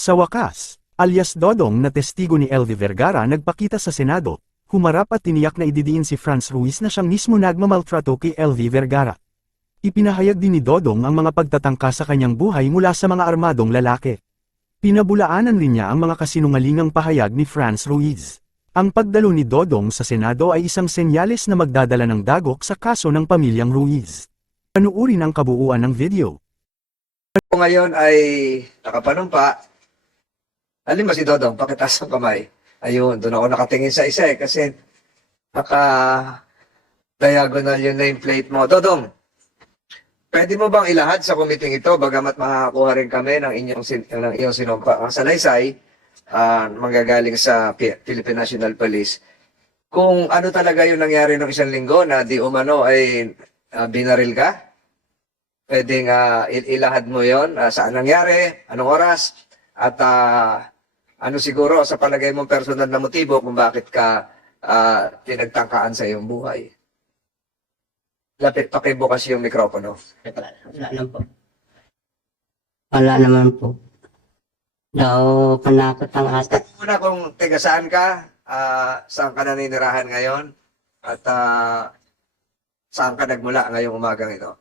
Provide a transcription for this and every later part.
Sa wakas, alias Dodong na testigo ni LV Vergara nagpakita sa Senado, humarap at tiniyak na ididiin si Franz Ruiz na siyang mismo nagmamaltrato kay LV Vergara. Ipinahayag din ni Dodong ang mga pagtatangka sa kanyang buhay mula sa mga armadong lalaki. Pinabulaanan rin niya ang mga kasinungalingang pahayag ni Franz Ruiz. Ang pagdalo ni Dodong sa Senado ay isang senyales na magdadala ng dagok sa kaso ng pamilyang Ruiz. Panuurin ang kabuuan ng video. Ngayon ay nakapanumpa. Alin ba si Dodong? Pakitaas ang kamay. Ayun, doon ako nakatingin sa isa kasi naka-diagonal yung nameplate mo. Dodong, pwede mo bang ilahad sa komiting ito bagamat makakakuha rin kami ng iyong sinumpa? Ang salaysay, manggagaling sa Philippine National Police. Kung ano talaga yung nangyari ng isang linggo na di umano ay binaril ka, pwedeng ilahad mo yon saan nangyari, anong oras, at ano siguro sa palagay mong personal na motibo kung bakit ka tinagtangkaan sa iyong buhay. Lapit, pakibukas yung mikropono. Wala naman po. Wala naman po. Daw panakot ang ata. Una kung taga saan ka, saan ka naninirahan ngayon, at saan ka nagmula ngayong umagang ito?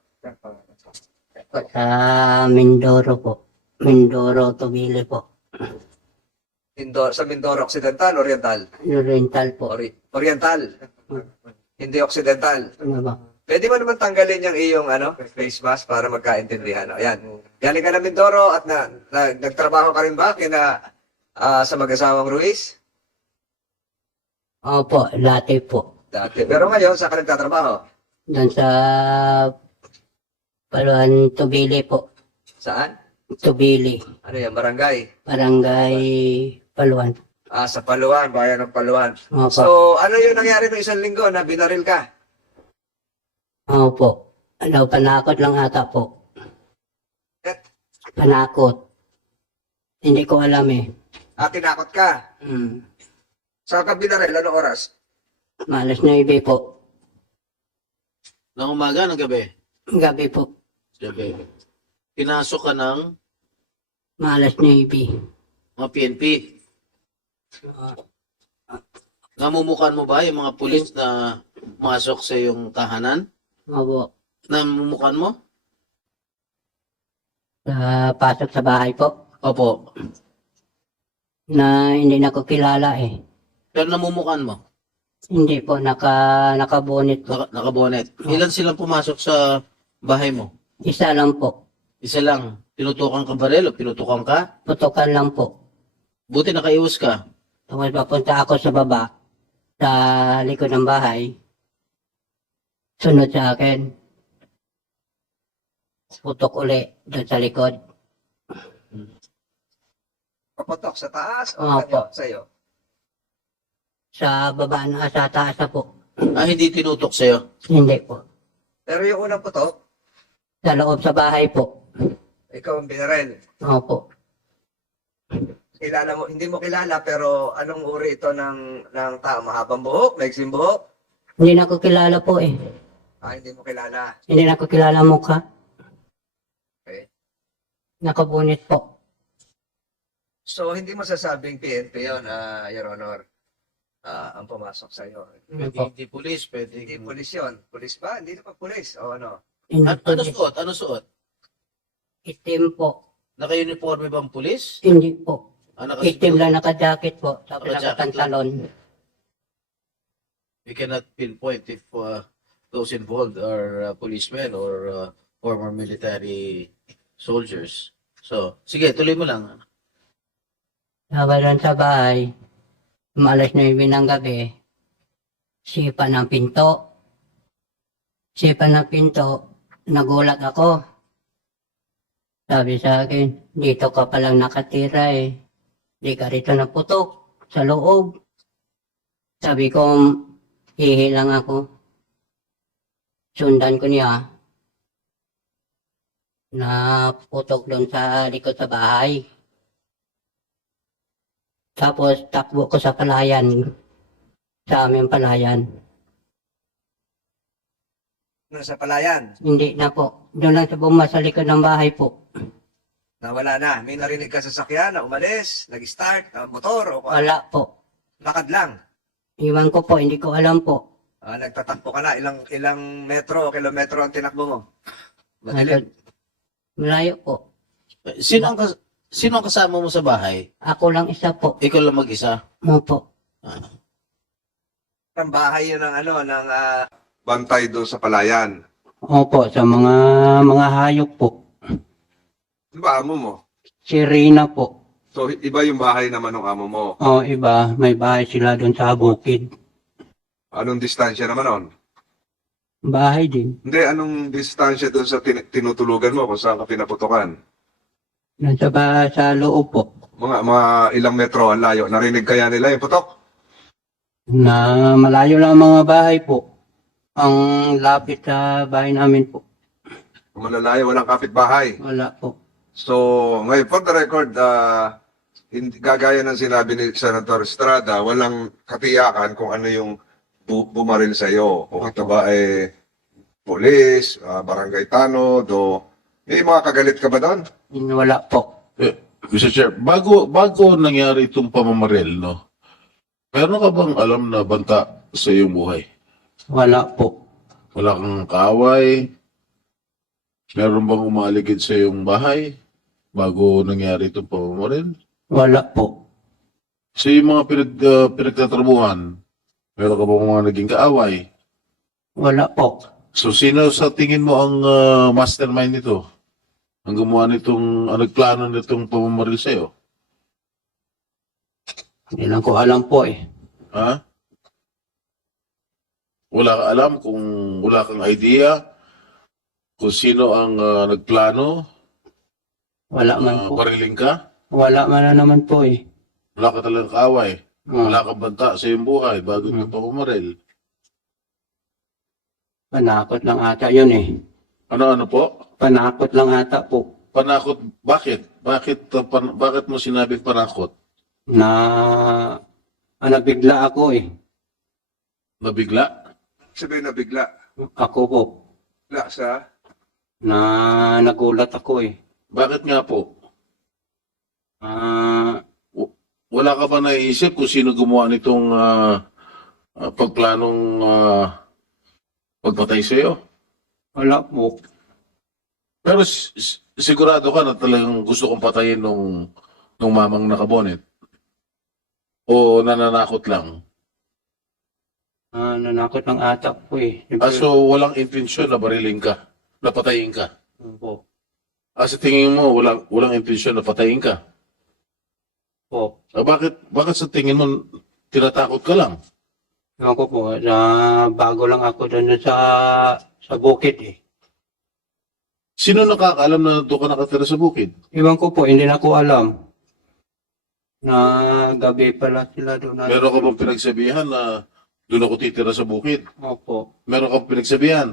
Sa Mindoro po. Mindoro, Tubili po. Sa Mindoro, Occidental, Oriental? Oriental po. Oriental. Hindi Occidental. Ano ba? Pwede mo naman tanggalin yung iyong face mask para magkaintindihan. Ayan. Galing ka na Mindoro at nagtrabaho ka rin ba sa mag-asawang Ruiz? Opo, dati po. Dati. Pero ngayon, saan ka nagtatrabaho? Doon sa Paluan, Tubili po. Saan? Tubili. Ano yan? Barangay? Barangay Paluan. Sa Paluan, bayan ng Paluan. Opo. So, ano yung nangyari ng isang linggo na binaril ka? Opo. Daw panakot lang ata po. Panakot. Hindi ko alam eh. Tinakot ka? Saan ka binaril? Anong oras? Malas 9 po. Ng umaga, ng gabi? Gabi po. Gabi. Pinasok ka ng Malas 9. mga PNP. Namumukan mo ba yung mga pulis na masok sa iyong tahanan? Opo. Namumukan mo? Pasok sa bahay po. Opo. Na hindi na ko kilala eh. Pero namumukan mo? Hindi po, nakabonit po. Nakabonet. Ilan silang pumasok sa bahay mo? Isa lang po. Isa lang. Pinutukan ka baril o pinutukan ka? Putukan lang po. Buti nakaiwas ka. Tapos papunta ako sa baba, sa likod ng bahay. Sunod sa akin. Putok uli doon sa likod. Paputok sa taas o Opo. sa iyo? Sa baba na, sa taas na po. Hindi tinutok sa'yo. Hindi po. Pero yung unang putok, Sa loob sa bahay po. ikaw ang binaril. Opo. Kilala mo, hindi mo kilala, pero anong uri ito ng tao? Mahabang buhok? Maiksing buhok? Hindi na ko kilala po eh. Hindi mo kilala. Hindi na ko kilala mukha. Okay. Nakabunit po. So, hindi mo sasabing PNP yun, Your Honor, ang pumasok sa iyo. Hindi pulis, pwede. Hindi pulis yun. Pulis ba? Hindi naman pulis. O ano? Ano suot? Ano suot? Itim po. Naka-uniforme bang pulis? Hindi po. Naka-suit? Itim lang naka-jacket po. Tapos Naka-jacket nakapantalon. We cannot pinpoint if those involved are policemen or former military soldiers. So, sige, tuloy mo lang. Nawalan sa bahay. Umalas 9 ng gabi. Sipa ng pinto. Sipa ng pinto. Nagulat ako. Sabi sa akin, dito ka palang nakatira eh. Di ka rito naputok sa loob. Sabi ko, hihi lang ako. Sundan ko niya. Naputok doon sa likod sa bahay. Tapos takbo ko sa palayan. Sa aming palayan. Nasa palayan. Hindi na po. Doon lang sa buma sa likod ng bahay po. Nawala na. May narinig ka sa sakyan na umalis, nag-start, motor, o Wala po. lakad lang. Iwan ko po, hindi ko alam po. Nagtatakbo ka na. Ilang metro o kilometro ang tinakbo mo? Madilim. Malayo po. Sino ang kasama mo sa bahay? Ako lang isa po. Ikaw lang mag-isa? Opo. Ang bahay yun ng Bantay doon sa palayan. Opo, sa mga hayop po. Ano ba amo mo? Si Rina po. So, iba yung bahay naman ng amo mo. O iba, may bahay sila doon sa bukid. Anong distansya naman nun? Bahay din. Hindi, anong distansya doon sa tinutulugan mo kung saan ka pinaputukan? Doon sa loob po. Mga ilang metro ang layo. Narinig kaya nila yung putok? Na malayo lang ang mga bahay po. Ang lapit sa bahay namin po. Kung malalayo, walang kapitbahay. Wala po. So, ngayon, for the record, hindi, gagaya ng sinabi ni Senator Estrada, walang katiyakan kung ano yung bumaril sa iyo. Kung ito ba ay polis, barangay tanod, o may mga kagalit ka ba doon? Wala po. Mr. Chair, bago nangyari itong pamamaril, no? Meron ka bang alam na banta sa iyong buhay? Wala po. Wala kang kaaway? Meron bang umaligid sa iyong bahay bago nangyari itong pamamaril? Wala po. Sa iyong mga pinagtatrabuhan, meron ka bang mga naging kaaway? Wala po. So, sino sa tingin mo ang mastermind nito? Ang gumawa nitong, ang nagplano nitong pamamaril sa iyo? Hindi lang ko alam po eh. Ha? Wala ka alam kung wala kang idea kung sino ang nagplano, Wala man po. bariling ka, Wala man na naman po eh. wala ka talagang kaaway, Ah, wala kang banta sa iyong buhay bago ito pamamaril. panakot lang ata yun eh. Ano po? Panakot lang ata po. Panakot, bakit? Bakit mo sinabing panakot? Na nabigla ako eh. Nabigla? Sabihin na bigla. Ako po. Bigla sa... Na nagulat ako eh. Bakit nga po? Ah, Wala ka ba naisip kung sino gumawa nitong pagplanong pagpatay sa iyo? wala po. Pero sigurado ka na talagang gusto kong patayin nung mamang nakabonet? O nananakot lang? Nanakot lang ata po eh. So walang intensyon na bariling ka, na patayin ka? Po. Sa tingin mo, walang intensyon na patayin ka? Po. Bakit sa tingin mo, tinatakot ka lang? Ewan ko po. Bago lang ako doon sa bukid eh. Sino nakakaalam na doon ka nakatira sa bukid? Ewan ko po. Hindi na ko alam. Na gabi pala sila doon. Meron ka bang pinagsabihan na doon ako titira sa bukid? Opo. Meron ka bang pinagsabihan?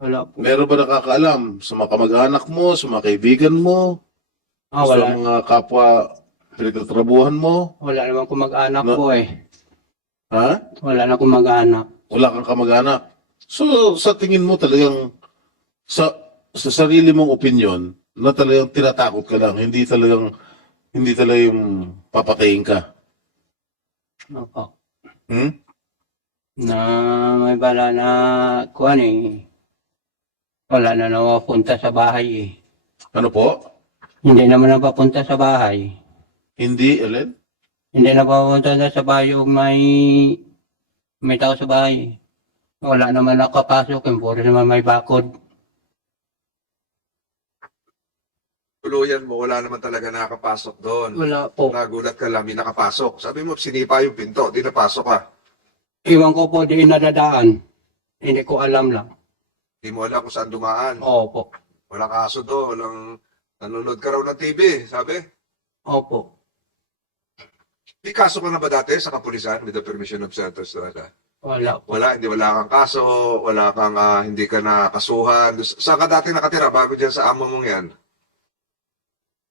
Wala po. Meron ba nakakaalam sa mga kamag-anak mo, sa mga kaibigan mo, sa Wala. mga kapwa pinagtatrabuhan mo? Wala naman akong mag-anak No. po eh. Ha? Wala na akong mag-anak. Wala kang kamag-anak. So, sa tingin mo talagang sa sarili mong opinion na talagang tinatakot ka lang, hindi talagang yung papatayin ka. Opo. Hmm? Na may bala na kuan eh. Wala na napapunta sa bahay eh. Ano po? Hindi naman napapunta sa bahay. Hindi, Ellen? Hindi napapunta na sa bahay yung may tao sa bahay. Wala naman nakapasok. Puro naman may bakod. Tuluyan mo, wala naman talaga nakapasok doon. Wala po. Nagulat ka lang, may nakapasok. Sabi mo, sinipa yung pinto, di napasok ka. Iwan ko po di nadadaan. Hindi ko alam lang. Di mo alam kung saan dumaan. Opo. Walang kaso doon, walang nanonood ka raw ng TV, sabi. Opo. May kaso ka na ba dati sa kapulisan with the permission of Senator Estrada? Wala po. Wala kang kaso, wala kang hindi ka nakasuhan. Saan ka dati nakatira bago dyan sa amo mong yan?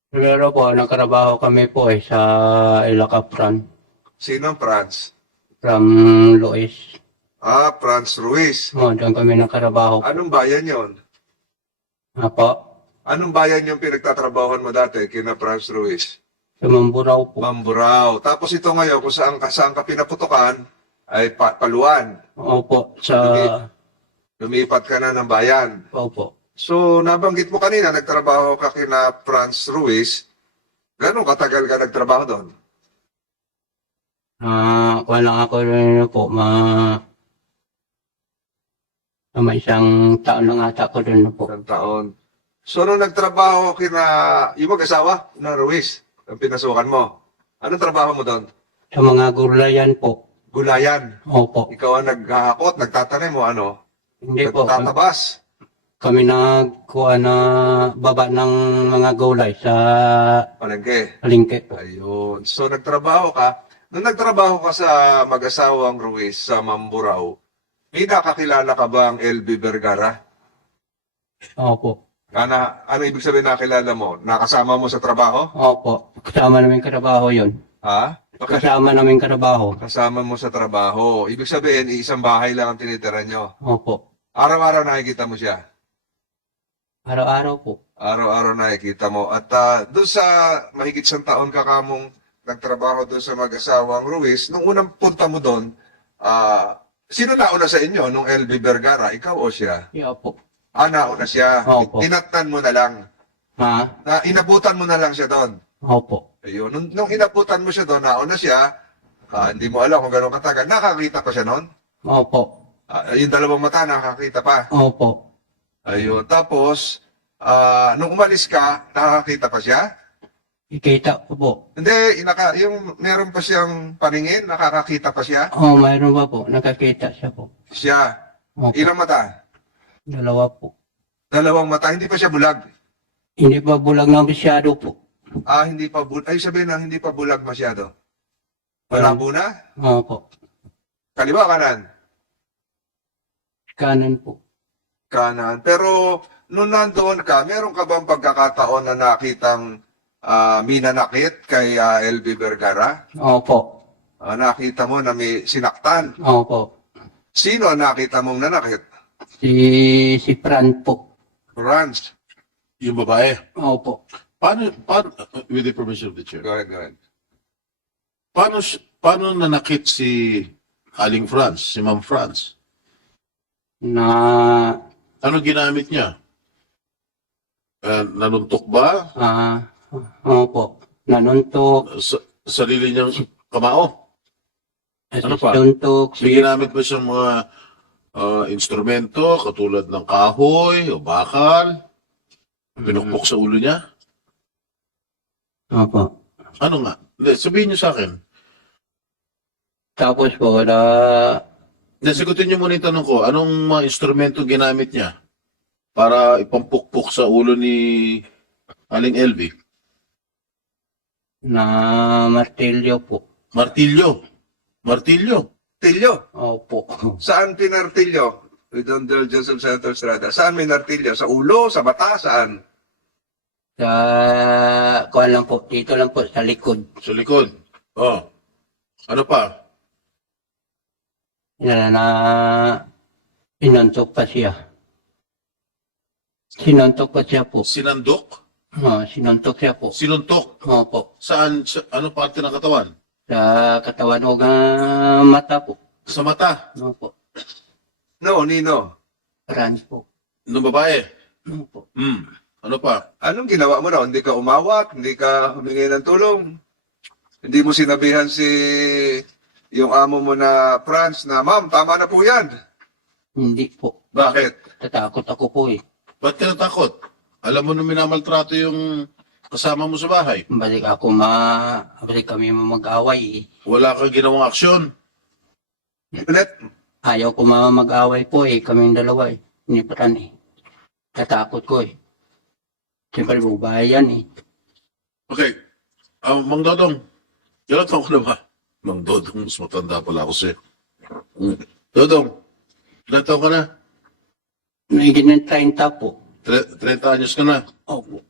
Pero po, nagtrabaho kami po eh sa Ilacapran. Sinong Franz? From Lois. Franz Ruiz. Doon kami nagtrabaho. Anong bayan yon? Apo. Anong bayan yung pinagtatrabahoan mo dati, kina Franz Ruiz? Sa Mamburao po. Mamburao. Tapos ito ngayon, kung saan ka pinaputukan, ay Paluan. Opo, sa... Lumipat ka na ng bayan. Opo. So, nabanggit mo kanina, nagtrabaho ka kina Franz Ruiz. Gano'ng katagal ka nagtrabaho doon? Walang ako rin po, may isang taon lang ata ko rin po. Isang taon. So, nung nagtrabaho kina, yung mag-asawa na Ruiz, ang pinasukan mo, anong trabaho mo doon? Sa mga gulayan po. Gulayan. Opo. Ikaw ang naghahakot, nagtatanim mo, ano? Hindi po. Nagtatabas. Kami nagkuha na baba ng mga gulay sa Palengke. palengke po. Ayun. So, nagtrabaho ka. Nung nagtrabaho ka sa mag-asawang Ruiz sa Mamburao, may nakakilala ka ba ang LB Vergara? Opo. Ano ibig sabihin nakilala mo? Nakasama mo sa trabaho? Opo. Kasama namin trabaho yun. Ha? Kasama namin trabaho. Kasama mo sa trabaho. Ibig sabihin, isang bahay lang ang tinitira nyo. Opo. Araw-araw nakikita mo siya. Araw-araw po. Araw-araw nakikita mo. At doon sa mahigit isang taon ka kamong nagtrabaho doon sa mag-asawang Ruiz, nung unang punta mo doon, sino nauna sa inyo nung LB Vergara? Ikaw o siya? Yeah po. Nauna siya. Opo. Tinatnan mo na lang. Ha? Inabutan mo na lang siya doon. Opo. Ayun. Nung inabutan mo siya doon, nauna siya, hindi mo alam kung gano'ng katagal. Nakakita pa siya noon? Opo. Yung dalawang mata, nakakita pa. Opo. Ayun. Tapos, nung umalis ka, nakakita pa siya? Ikita ko po. Hindi, yung meron pa siyang paningin, nakakakita pa siya? Mayroon pa po. Nakakita siya po. Siya. Opo. Ilang mata? Dalawa po. Dalawang mata, hindi pa siya bulag. Hindi pa bulag na masyado po. Hindi pa bulag. Ay, sabihin na, hindi pa bulag masyado. Malabo na? Opo. Kaliwa, kanan? Kanan po. Kanan. Pero, nung nandoon ka, meron ka bang pagkakataon na nakitang minanakit kay LB Vergara? Opo. Nakita mo na may sinaktan. Opo. Sino ang nakita mong nanakit? Si Fran po. Franz. Yung babae. Opo. Paano, with the permission of the chair, Go ahead, go ahead. paano nanakit si Aling Franz, si Ma'am Franz? Na Ano ginamit niya? Nanuntok ba? opo. Nanuntok. Sarili niyang kamao? Ano pa? Nanuntok. May ginamit ba siyang mga instrumento katulad ng kahoy o bakal? Pinukpok sa ulo niya? Opo. Ano nga? Hindi, sabihin niyo sa akin. Tapos po, Sagutin niyo muna yung tanong ko. Anong mga instrumento ginamit niya para ipampukpok sa ulo ni Aling LV? na martilyo po. Martilyo. Martilyo. Martilyo. Opo. Saan pinartilyo? With Don Del Joseph Senator Estrada. Saan may nartilyo? Sa ulo? Sa mata? Saan? Kuha lang po. Dito lang po sa likod. Sa likod. Oh. Ano pa? Na pinuntok pa siya. Sinuntok pa siya po. Sinandok? Sinuntok siya po. Sinuntok? Opo. Saan? Ano parte ng katawan? Sa katawan o mata po. Sa mata? Opo. No, Nino. Fran po. Ng babae? Opo. Ano pa? Anong ginawa mo na? Hindi ka umawat? Hindi ka humingi ng tulong? Hindi mo sinabihan yung amo mo na Franz na, Ma'am, tama na po yan. Hindi po. Bakit? Tatakot ako po eh. Ba't ka natakot? Alam mo na minamaltrato yung kasama mo sa bahay. Balik kami mag-away eh. Wala kang ginawang aksyon. Ulit? Ayaw ko mag-away po eh. Kaming dalawa eh. Ni Fran eh. Tatakot ko eh. Siyempre babae yan eh. Okay. Mang Dodong, ilan taon ka na ba? Mang Dodong, mas matanda pala ako sa'yo. Dodong, ilan taon ka na? Nagiging ng 30 po. 30 anyos ka na. Opo.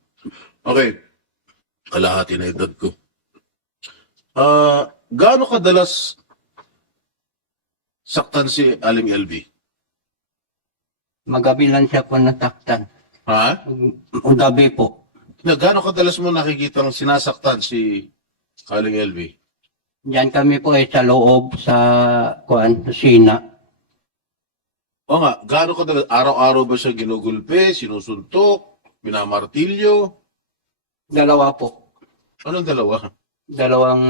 Okay. Kalahati na edad ko. Gaano kadalas saktan si Aling LV? Magabi lang siya po nataktan. Ha? Gabi po. Na gaano kadalas mo nakikitang sinasaktan si Aling LV? Diyan kami po sa loob sa kusina. O nga, gaano kadalas? Araw-araw ba siya ginugulpe, sinusuntok, minamartilyo? Dalawa po. Anong dalawa? Dalawang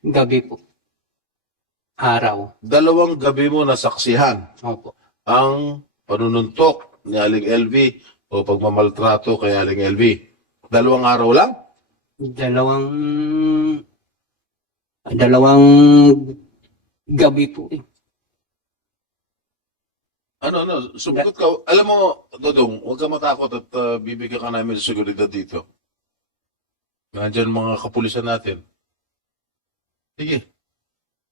gabi po. Araw. Dalawang gabi mo nasaksihan Opo. ang panununtok ni Aling LV o pagmamaltrato kay Aling LV. Dalawang araw lang? Dalawang gabi po. Sumagot ka. Alam mo, Dodong, huwag ka matakot at bibigyan ka namin sa seguridad dito. Nandiyan mga kapulisan natin. Sige.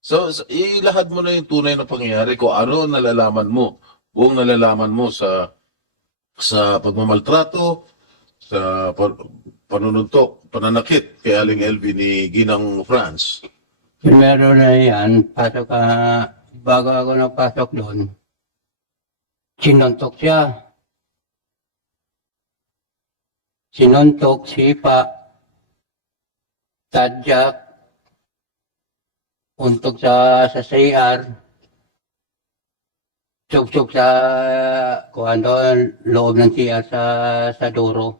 So, ilahad mo na yung tunay na pangyayari kung ano ang nalalaman mo. Buong nalalaman mo sa pagmamaltrato, sa panununtok, pananakit kay Aling LV ni Ginang France. Meron na yan, bago ako napasok doon, sinuntok siya. Sinuntok, sipa, tadyak, untok sa CR, tsuk-tsuk sa loob ng CR sa duro.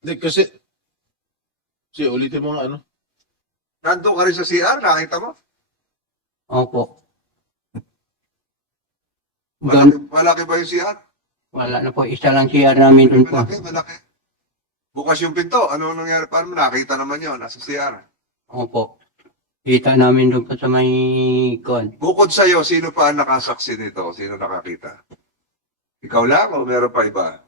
Hindi, kasi ulitin mo nga ano. Nandun ka rin sa CR, nakita mo? Opo. Doon, Malaki ba yung CR? wala na po, isa lang CR namin doon po. Malaki. Bukas yung pinto. Ano nangyari? Paano mo nakita naman yun? Nasa CR. Opo. Kita namin doon po sa may kon. Bukod sa'yo, sino pa ang nakasaksi nito? Sino nakakita? Ikaw lang o meron pa iba?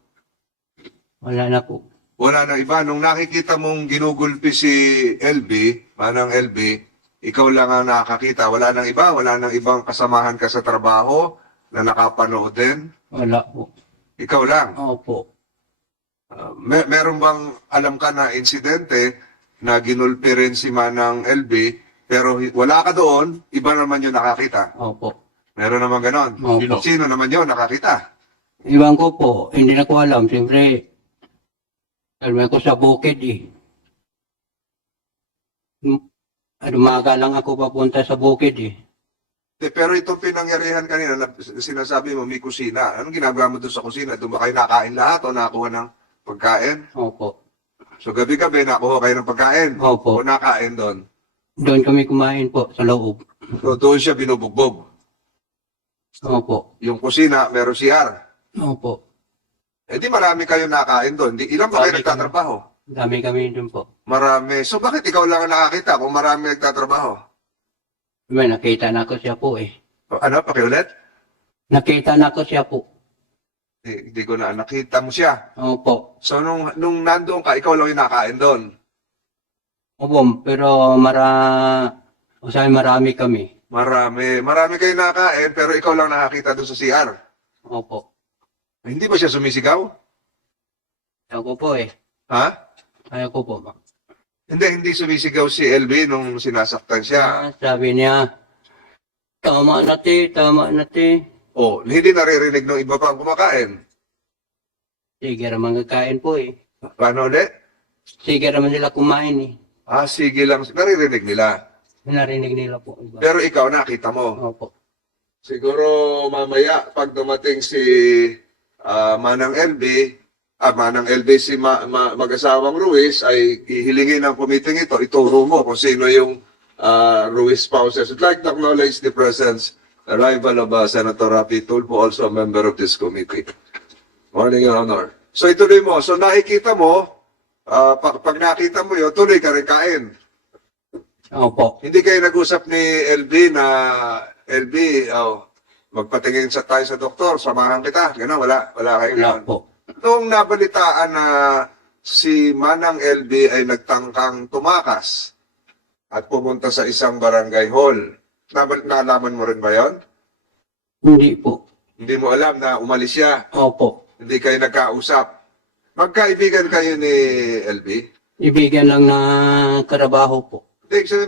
Wala na po. Wala na iba. Nung nakikita mong ginugulpi si LB, manang LB, ikaw lang ang nakakita. Wala nang iba. Wala nang ibang kasamahan ka sa trabaho na nakapanood din. Wala po. Ikaw lang. Opo. Meron bang alam ka na insidente na ginulpi rin si manang LB, pero wala ka doon, iba naman yung nakakita? Opo. Meron naman ganon. Opo. Sino naman yun nakakita? Iwan ko po, hindi na ko alam. Siyempre, alam ko sa bukid eh. Umaga lang ako papunta sa bukid eh. Pero itong pinangyarihan kanina, sinasabi mo may kusina. Anong ginagawa mo doon sa kusina? Doon ba kayo nakain lahat o nakuha ng pagkain? Opo. So gabi-gabi nakuha kayo ng pagkain? Opo. O nakain doon? Doon kami kumain po sa loob. So doon siya binubugbog. Opo. Yung kusina, meron CR. Opo. Eh di marami kayo nakain doon. Ilan ba kayo Marami nagtatrabaho? Dami kami doon po. Marami. So bakit ikaw lang ang nakakita kung marami nagtatrabaho? May nakita na ko siya po eh. Ano? Pakiulit? Nakita na ko siya po. Hindi ko na. Nakita mo siya. Opo. So nung nandoon ka, ikaw lang yung nakain doon. Opo, pero marami kami. Marami. Marami kayo nakain, pero ikaw lang nakakita doon sa CR. Opo. Hindi ba siya sumisigaw? Ako po eh. Ha? Ayoko po. Hindi sumisigaw si LB nung sinasaktan siya. Sabi niya, tama na te, tama na te. O, hindi naririnig ng iba pang kumakain. Sige naman kakain po eh. Paano ulit? Sige naman nila kumain eh. Sige lang. Naririnig nila. Narinig nila po. Iba. Pero ikaw nakita mo. Opo. Siguro mamaya pag dumating si Manang LB, Manang LB si mag-asawang Ruiz ay hihilingin ng committee ito, ituro mo kung sino yung Ruiz spouses. I'd like to acknowledge the presence, arrival of Senator Rapi Tulfo, also a member of this committee. Morning, Your Honor. So ituloy mo. So nakikita mo, pag nakita mo yun, tuloy ka rin kain. Opo. Hindi kayo nag-usap ni LB na, LB, magpatingin tayo sa doktor, samahan kita. Gano'n, wala kayo Wala gano'n. po. Noong nabalitaan na si Manang LB ay nagtangkang tumakas at pumunta sa isang barangay hall, nalaman mo rin ba yon? Hindi po. Hindi mo alam na umalis siya, Opo. hindi kayo nagkausap. Magkaibigan kayo ni LB? Ibigyan lang na karabaho po. Hindi, kasi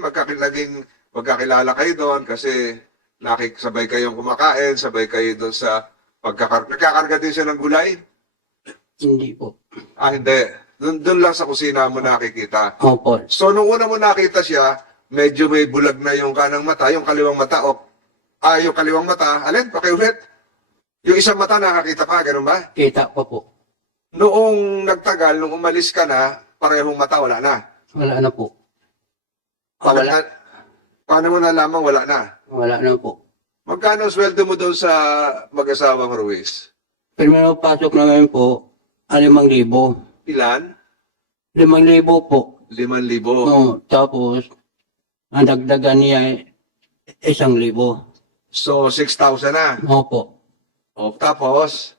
magkakilala kayo doon kasi nakikisabay kayong kumakain, sabay kayo doon sa Nagkakarga din siya ng gulay? Hindi po. Ah, hindi. Doon lang sa kusina mo nakikita. Opo. So, nung una mo nakita siya, medyo may bulag na yung kanang mata, yung kaliwang mata, yung kaliwang mata, alin, pakiulit. Yung isang mata nakakita pa, ganun ba? Kita ko po. Noong nagtagal, nung umalis ka na, parehong mata, wala na. Wala na po. Wala. Paano mo nalaman wala na? Wala na po. Magkano ang sweldo mo doon sa mag-asawang Ruiz? Pero pasok namin po, 5,000. Ilan? 5,000 po. 5,000. Oh, tapos, ang dagdagan niya 1,000. So, 6,000 na. Opo. O, tapos,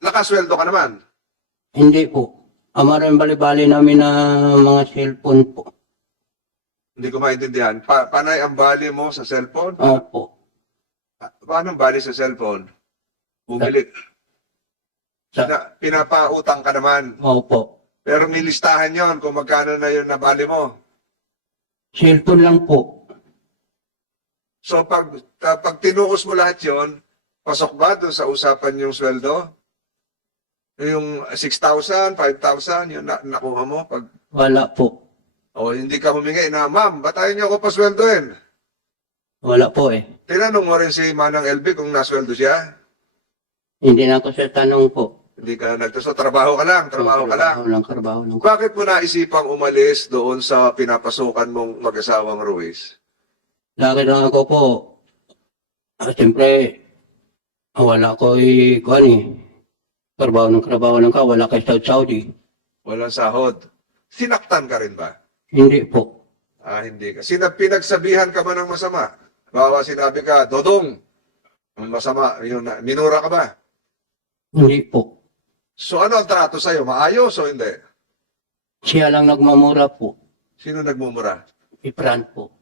nakasweldo ka naman. Hindi po. Amaran bali-bali namin na mga cellphone po. Hindi ko maintindihan. Panay ang bali mo sa cellphone? Opo. Paano ang bali sa cellphone? Bumili. Pinapautang ka naman. Opo. Pero may listahan yon kung magkano na yun na bali mo. Cellphone lang po. So pag tinuos mo lahat yon, pasok ba doon sa usapan yung sweldo? Yung 6,000, 5,000, yung nakuha mo? Wala po. O hindi ka humingi na, ma'am, batayin niyo ako pasweldoin. Wala po eh. Tinanong mo rin si Manang LB kung nasweldo siya? Hindi na ako sa tanong po. Hindi ka nagtaso, trabaho ka lang. Trabaho lang. Bakit mo naisipang umalis doon sa pinapasukan mong mag-asawang Ruiz? Lagi lang ako po. Siyempre, wala ko kuhan eh. Trabaho lang ka, wala kay Saudi. Walang sahod. Sinaktan ka rin ba? Hindi po. Ah, hindi ka. Pinagsabihan ka ba ng masama? Bawa sinabi ka, Dodong, ang masama, yun, minura ka ba? Hindi po. So ano ang trato sa'yo? Maayos o hindi? Siya lang nagmamura po. Sino nagmumura? Ifran po.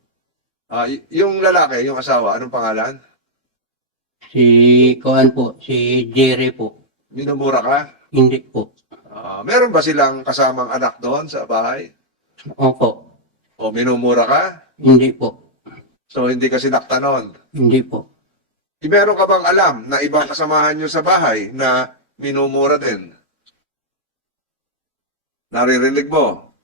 Ah, yung lalaki, yung asawa, anong pangalan? Si Jerry po. Minumura ka? Hindi po. Ah, meron ba silang kasamang anak doon sa bahay? Opo. O minumura ka? Hindi po. So hindi ka sinaktan nun? Hindi po. Meron ka bang alam na ibang kasamahan nyo sa bahay na minumura din? Naririnig mo?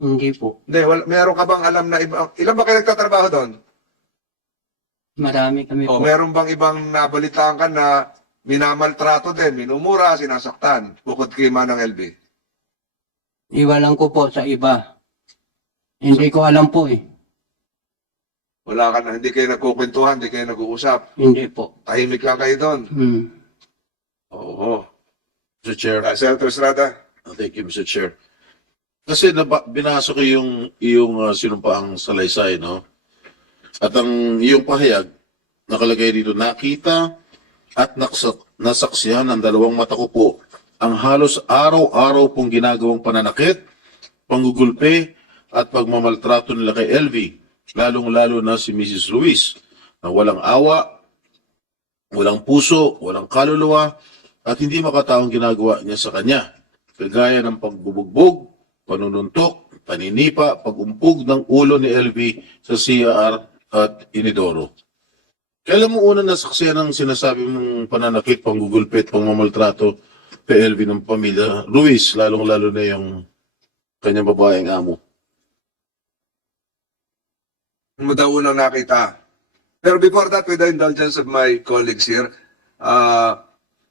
Hindi po. Hindi, meron ka bang alam na ilan ba kayo nagtatrabaho doon? Marami kami O po. meron bang ibang nabalitaan ka na minamaltrato din, minumura, sinasaktan, bukod kay Manang LB? Iwalan ko po sa iba. Hindi ko alam po eh. Wala ka na, hindi kayo nagkukwentuhan, hindi kayo nag-uusap. Hindi po. Tahimik lang kayo doon. Oo. Mr. Chair. Senator Estrada? Thank you, Mr. Chair. Kasi binasa ko yung sinumpaang salaysay, no? At ang iyong pahayag, nakalagay dito, nakita at nasaksihan ng dalawang mata ko po ang halos araw-araw pong ginagawang pananakit, panggugulpe, at pagmamaltrato nila kay LV, lalong-lalo na si Mrs. Ruiz, na walang awa, walang puso, walang kaluluwa, at hindi makataong ginagawa niya sa kanya, kagaya ng pagbubugbog, panununtok, paninipa, pagumpog ng ulo ni LV sa CR at Inidoro. Kailan mo una nasaksihan ang sinasabi mong pananakit, panggugulpit, pangmamaltrato kay LV ng pamilya Ruiz, lalong-lalo na yung kanyang babaeng amo? Mo daw unang nakita. Pero before that, with the indulgence of my colleagues here,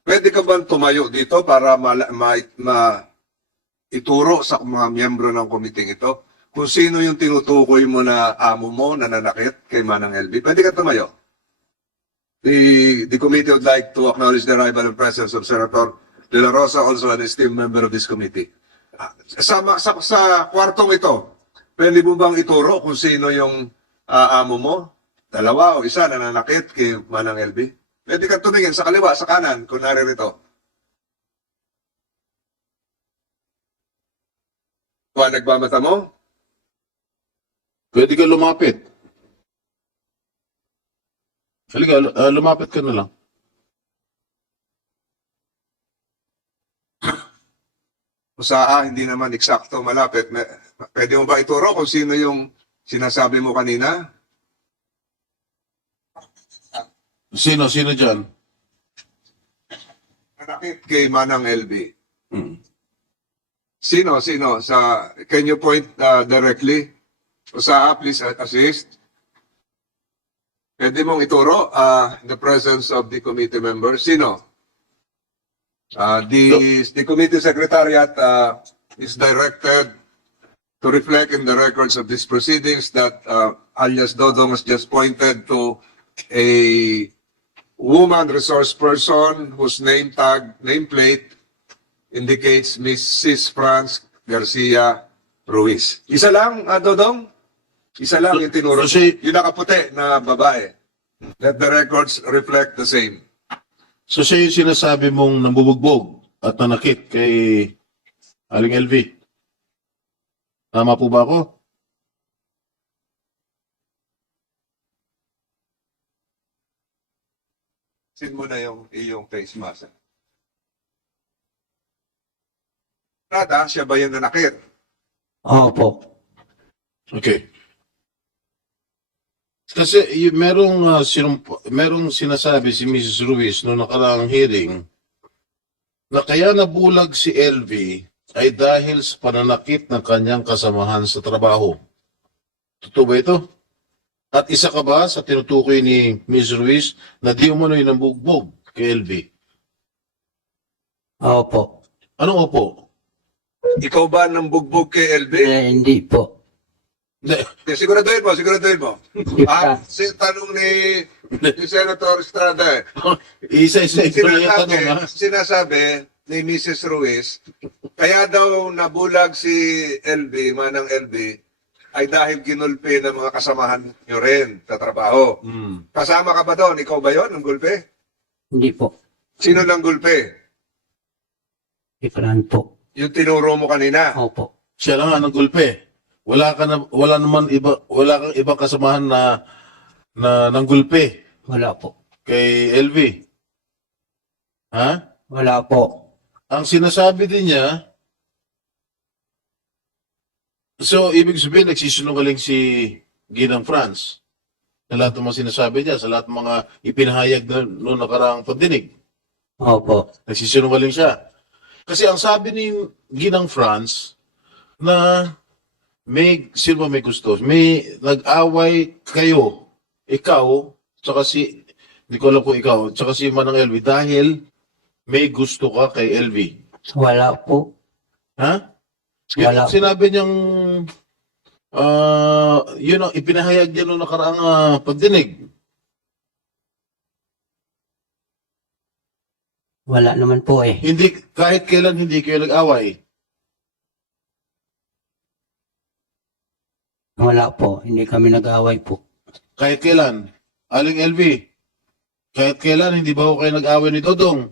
pwede ka bang tumayo dito para ituro sa mga miyembro ng komiting ito kung sino yung tinutukoy mo na amo mo na nanakit kay Manang LB? Pwede ka tumayo. The committee would like to acknowledge the arrival and presence of Senator De La Rosa, also an esteemed member of this committee. Sa kwartong ito, pwede mo bang ituro kung sino yung amo mo? Dalawa o isa na nanakit kay Manang LB? Pwede ka tumingin sa kaliwa, sa kanan, kung naririto. Kung nagmamata mo? Pwede ka lumapit. Halika, lumapit ka na lang. Hindi naman eksakto malapit. Pwede mo ba ituro kung sino yung sinasabi mo kanina? Sino dyan? Nakit kay Manang LV. Hmm. Sino? Can you point directly? Usaha, please assist. Pwede mong ituro in the presence of the committee members. Sino? The committee secretariat is directed to reflect in the records of these proceedings that alias Dodong has just pointed to a woman resource person whose nameplate indicates Mrs. Franz Garcia Ruiz. Isa lang, Dodong? Isa lang yung tinuro. So, Yung nakaputi na babae. Let the records reflect the same. So siya yung sinasabi mong nambubugbog at nanakit kay Aling LV. Tama po ba ako? Sin mo na yung iyong face mask. Rada, siya ba yung nanakit? Opo. Okay. Kasi merong sinasabi si Mrs. Ruiz noong nakaraang hearing na kaya nabulag si LV ay dahil sa pananakit ng kanyang kasamahan sa trabaho. Totoo ba ito? At isa ka ba sa tinutukoy ni Mrs. Ruiz na di umano'y nambugbog kay LV? Opo. Anong opo? Ikaw ba nang bugbog kay LB? Hindi po. Hindi. Siguraduhin mo. Tanong ni Senator Estrada. Isa-isa ito na yung tanong, ha? Sinasabi ni Mrs. Ruiz, kaya daw nabulag si LB, Manang LB, ay dahil ginulpi ng mga kasamahan nyo rin sa trabaho. Hmm. Kasama ka ba doon? Ikaw ba yon ang gulpi? Hindi po. Sino lang gulpi? Si Fran po. Yung tinuro mo kanina. Opo. Siya lang ang gulpe. Wala kang ibang kasamahan na nanggulpe Wala po. kay LV. Ha? Wala po. Ang sinasabi din niya, so ibig sabihin nagsisinungaling si Ginang Franz sa lahat ng mga sinasabi niya, sa lahat ng mga ipinahayag noong nakaraang pagdinig. Opo. Nagsisinungaling siya. Kasi ang sabi ni Ginang Franz na sino ba may gusto? May nag-away kayo, ikaw, tsaka hindi ko alam kung ikaw, tsaka si Manang LV dahil may gusto ka kay LV. Wala po. Ha? Yun Wala. ang sinabi niyang, yun ang ipinahayag niya noong nakaraang pagdinig. Wala naman po eh. Hindi, kahit kailan hindi kayo nag-away. Wala po. Hindi kami nag-away po. Kahit kailan. Aling LV, kahit kailan hindi ba kayo nag-away ni Dodong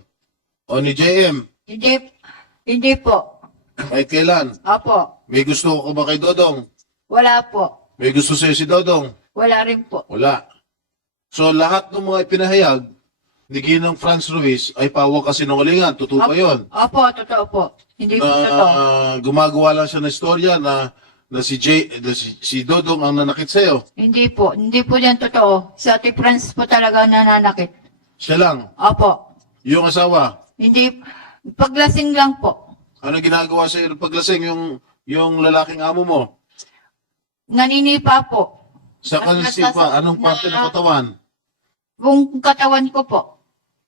o ni JM? Hindi po. Kahit kailan. Opo. May gusto ko ba kay Dodong? Wala po. May gusto sa'yo si Dodong? Wala rin po. Wala. So lahat ng mga ipinahayag ni Ginang Franz Ruiz ay pawang kasinungalingan. Totoo ba yun? Opo, totoo po. Hindi po totoo. Na gumagawa lang siya ng istorya na si Dodong ang nanakit sa'yo. Hindi po. Hindi po yan totoo. Si Ate Franz po talaga nananakit. Siya lang. Opo. Yung asawa. Hindi. Paglasing lang po. Ano ginagawa sa'yo ng paglasing yung lalaking amo mo? Naninipa po. Sa kanisipa, anong parte ng katawan? Buong katawan ko po.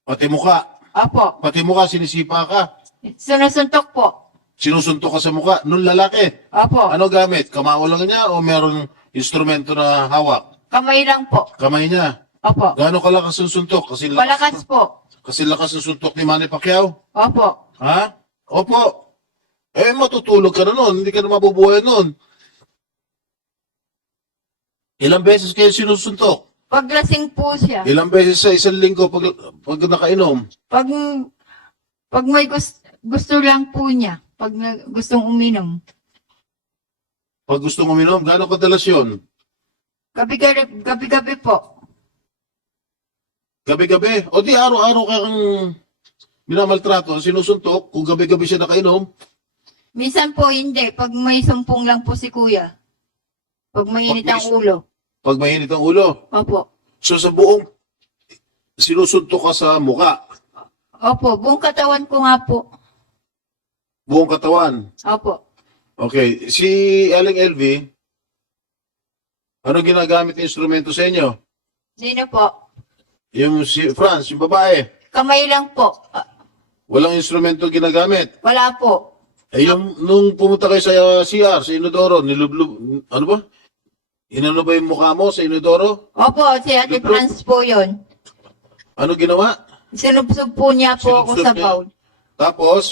Pati mukha. Opo. Pati mukha, sinisipa ka. Sinusuntok po. Sinusuntok ka sa mukha. Nung lalaki. Opo. Ano gamit? Kamao lang niya o meron instrumento na hawak? Kamay lang po. Kamay niya. Opo. Gaano kalakas ang suntok? Malakas po. Kasi lakas ng suntok ni Manny Pacquiao? Opo. Ha? Opo. Matutulog ka na nun. Hindi ka na mabubuhay nun. Ilang beses kayo sinusuntok? Paglasing po siya. Ilang beses sa isang linggo pag nakainom? Pag may gusto lang po niya. Pag gustong uminom. Pag gusto mo uminom, gaano kadalas yun? Gabi-gabi po. Gabi-gabi? O di araw-araw kang minamaltrato, sinusuntok, kung gabi-gabi siya nakainom? Minsan po hindi. Pag may sumpong lang po si kuya. Pag mainit ang ulo. Pag mainit ang ulo. Opo. So sa buong sinusuntok ka sa muka, Opo, buong katawan ko nga po. buong katawan. Opo. Okay, si Aling LV, ano ginagamit ng instrumento sa inyo? Sino po? Yung si Franz, yung babae, Kamay lang po. walang instrumento ginagamit. Wala po. Eh, yung, nung pumunta kayo sa CR, sa Inodoro, nilublub, ano ba? Inano ba yung mukha mo sa Inodoro? Opo, si Ate Lublob. Franz po yun. Ano ginawa? Sinubsob po niya po ako Sinubsob sa niya? bowl. Tapos,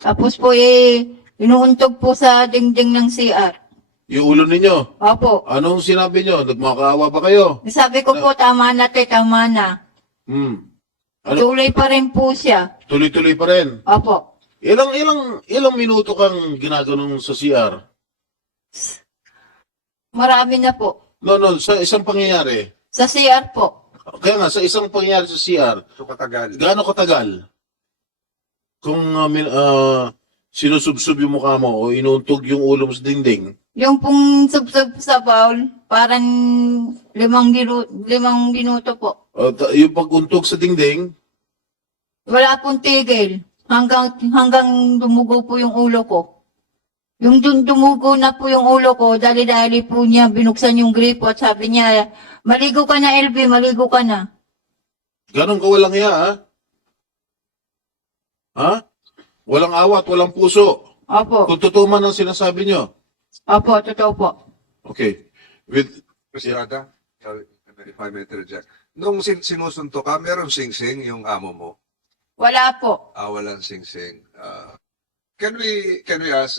Tapos po inuuntog po sa dingding ng CR. yung ulo ninyo, Opo. anong sinabi nyo? Nagmakaawa ba kayo? Sabi ko po, tama na te, tama na. Hmm. Ano? Tuloy pa rin po siya. Tuloy-tuloy pa rin. Opo. Ilang minuto kang ginaganon sa CR? Marami na po. No, sa isang pangyayari. Sa CR po. Kaya nga, sa isang pangyayari sa CR, So katagal. gaano katagal? Kung sinusubsob yung mukha mo o inuuntog yung ulo mo sa dingding, Yung pong subsub sa bowl, parang 5 minuto po. yung pag-untog sa dingding, Wala pong tigil. Hanggang dumugo po yung ulo ko. Yung dumugo na po yung ulo ko, dali-dali po niya binuksan yung gripo at sabi niya, maligo ka na LB, maligo ka na. ganun ka walang hiya, ha? Ha? Walang awat, walang puso. Opo. Kung totoo man ang sinasabi nyo. Opo, totoo po. Okay. With, Estrada, if I may interject. Nung sinusuntok ka, meron sing-sing yung amo mo. Wala po. Walang sing-sing. Can we ask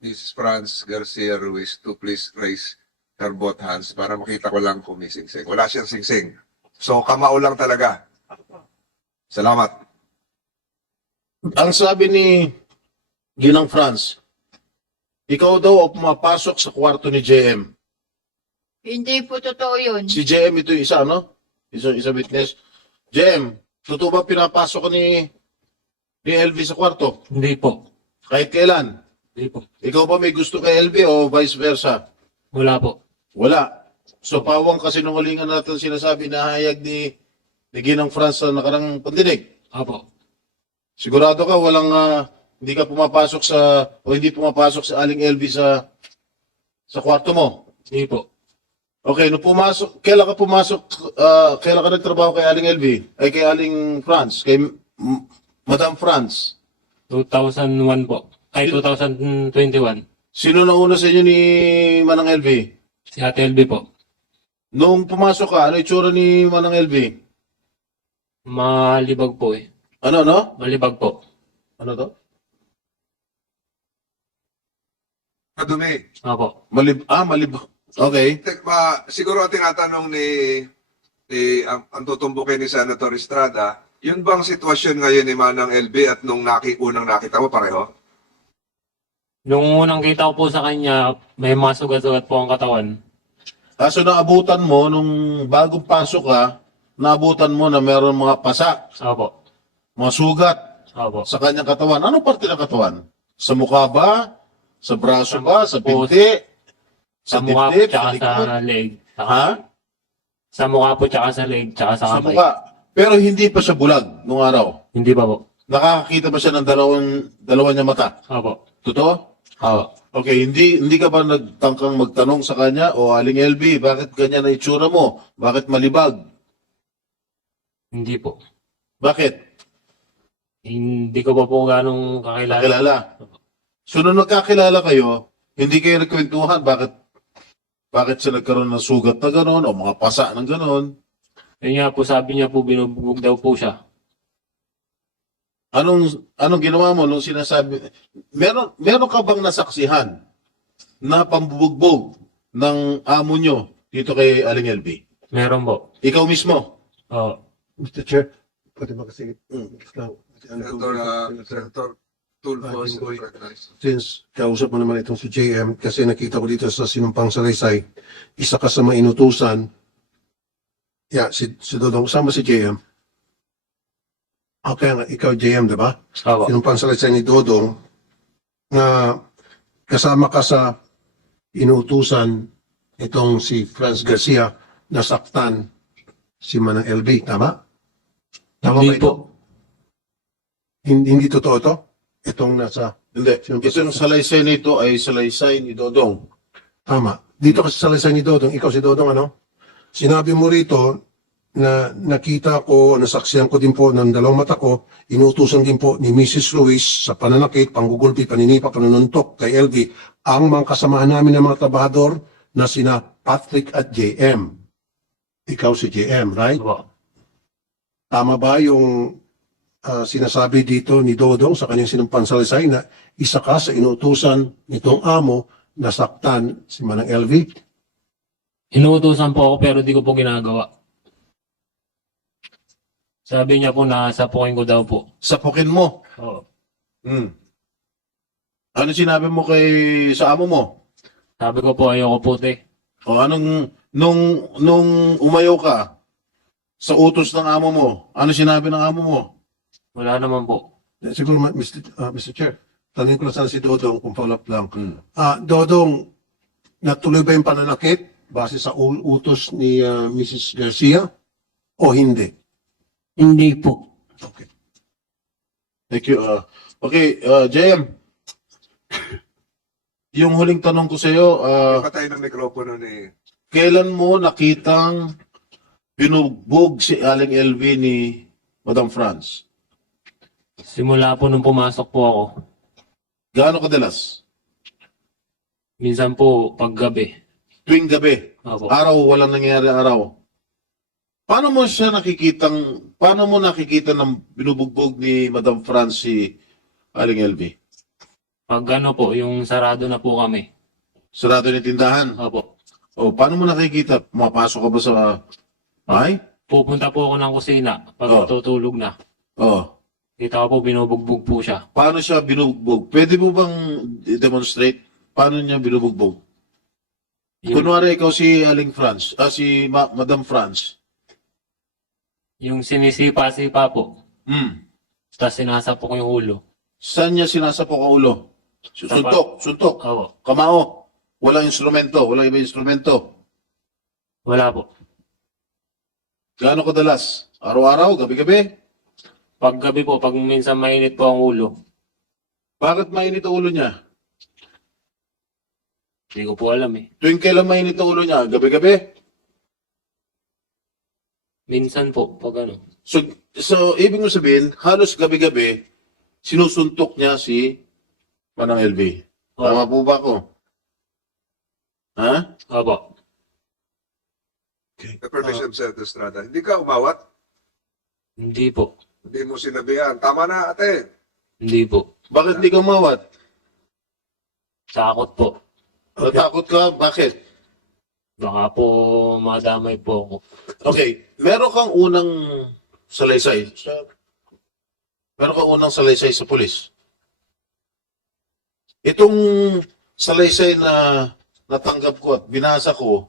Mrs. Franz Garcia Ruiz to please raise her both hands para makita ko lang kung may sing-sing. Wala siyang sing-sing. So, kamao lang talaga. Salamat. ang sabi ni Ginang Franz, ikaw daw ang pumapasok sa kwarto ni JM. Hindi po totoo yun. Si JM ito yung isa, no? Isa witness. JM, totoo ba pinapasok ka ni LV sa kwarto? Hindi po. Kahit kailan? Hindi po. Ikaw ba may gusto kay LV o vice versa? Wala po. Wala. So pawang kasinungalingan natin sinasabi na hayag ni Ginang Franz sa nakarang pandinig. Apo. Sigurado ka walang hindi ka pumapasok sa o hindi pumapasok sa Aling LV sa kwarto mo. Hindi po. Okay, nung pumasok, kailan ka nagtrabaho kay Aling LV? Ay kay Aling Franz, kay Madam Franz. 2001 po. Ay, 2021. Sino na una sa inyo ni Manang LV? Si Ate LB po. Nung pumasok ka, ano itsura ni Manang LV? Malibag po eh. Ano? Malibag po. Ano to? Madumi. Apo. Malib. Okay. Siguro ang tinatanong ang tutumbukin ni Senator Estrada, yun bang sitwasyon ngayon ni Manang LB at nung unang nakita mo pareho? Nung unang kita ko po sa kanya, may mga sugat-sugat po ang katawan. So naabutan mo, nung bagong pasok ka, naabutan mo na meron mga pasak, Apo. mga sugat Apo. sa kanyang katawan. Anong parte ng katawan? Sa mukha ba? Sa braso ba? Sa po, binti? Sa mukha po, dibdib? tsaka Sa likod? sa leg. Tsaka, Ha? Sa mukha po, tsaka sa leg, tsaka sa Sa kamay. mukha. Pero hindi pa siya bulag nung araw. Hindi pa po. Nakakakita ba siya ng dalawa niya mata? Apo. Totoo? Apo. Okay, hindi ka ba nagtangkang magtanong sa kanya, o Aling LB, bakit ganyan na itsura mo? Bakit malibag? Hindi po. Bakit? Hindi ko pa po ganong kakilala. Nakilala. So, nung nagkakilala kayo, hindi kayo nagkwentuhan, bakit siya nagkaroon ng sugat na gano'n, o mga pasa ng gano'n? Yun nga po, sabi niya po, binubugbog daw po siya. Anong ginawa mo nung sinasabi? Meron ka bang nasaksihan na pambubugbog ng amo nyo dito kay Aling LB? Meron po. Ikaw mismo? Oo. Mr. Chair, pwede ba kasi Senator Tulfo is recognized. since kausap mo naman itong si JM, kasi nakita ko dito sa Sinumpang Salaysay, isa ka sa mainutusan. Si Dodong, sama si JM. Okay, nga, ikaw JM, di ba? Apo. Sinumpang Salaysay ni Dodong, na kasama ka sa inutusan itong si Franz Garcia na saktan si Manang LV, tama? Tama ba Hindi ito? po. Hindi totoo ito? Itong nasa, Hindi. Itong salaysay nito ay salaysay ni Dodong. tama. Dito kasi sa salaysay ni Dodong, ikaw si Dodong, ano? Sinabi mo rito na nakita ko, nasaksiyan ko din po ng dalawang mata ko, inutusan din po ni Mrs. Ruiz sa pananakit, panggugulpi, paninipa, panununtok kay LV, ang mga kasamahan namin ng mga trabahador na sina Patrick at JM. Ikaw si JM, right? Opo. Tama ba yung sinasabi dito ni Dodong sa kanyang sinumpang salaysay na isa ka sa inutusan nitong amo na saktan si Manang LV? Inuutusan po ako pero di ko po ginagawa. Sabi niya po na sapukin ko daw po. Sapukin mo. Oo. Hmm. Ano sinabi mo sa amo mo? Sabi ko po ayoko puti. O anong, nung umayaw ka sa utos ng amo mo, ano sinabi ng amo mo? Wala naman po. Siguro, Mr. Chair, tanongin ko lang sana si Dodong kung follow-up lang. Hmm. Dodong, natuloy ba yung pananakit base sa utos ni Mrs. Garcia o hindi? Hindi po. Okay. Thank you. Okay, JM. Yung huling tanong ko sa iyo, Patay ng mikropono ni... kailan mo nakitang binugbog si Aling LV ni Madam Franz? Simula po nung pumasok po ako. Gaano kadalas? Minsan po paggabi. Tuwing gabi. Opo. Araw, walang nangyayari araw. Paano mo nakikita ng binubugbog ni Madam Franz si Aling LV? Pag ano po, yung sarado na po kami. Sarado ni tindahan. Opo. O, paano mo nakikita? Mapasok ka ba sa bahay? Pupunta po ako ng kusina pag Oh. tutulog na. O, Kita ko po binubugbog po siya. paano siya binubugbog? Pwede mo bang demonstrate paano niya binubugbog? Kunwari ikaw si Aling Franz, si Madam Franz. Yung sinisipa-sipa po. Hmm. Tapos sinasapok yung ulo. Saan niya sinasapok ang ulo? Suntok. Oo. Kamao. Walang instrumento. Walang ibang instrumento. Wala po. Gaano kadalas? Araw-araw? Gabi-gabi? Pag gabi po, pag minsan mainit po ang ulo. Bakit mainit ang ulo niya? Hindi ko po alam eh. Tuwing kailan mainit ang ulo niya? Gabi-gabi? Minsan po, pag ano. So, ibig mo sabihin, halos gabi-gabi, sinusuntok niya si Manang LV. Tama po ba ako? Ha? Opo. The permission of Estrada. Hindi ka umawat? Hindi po. Hindi mo sinabihan. Tama na, ate. Hindi po. Bakit di ka umawat? Takot po. Natakot ka? Bakit? Baka po madamay po ako. Okay, meron kang unang salaysay. Meron kang unang salaysay sa pulis. Itong salaysay na natanggap ko at binasa ko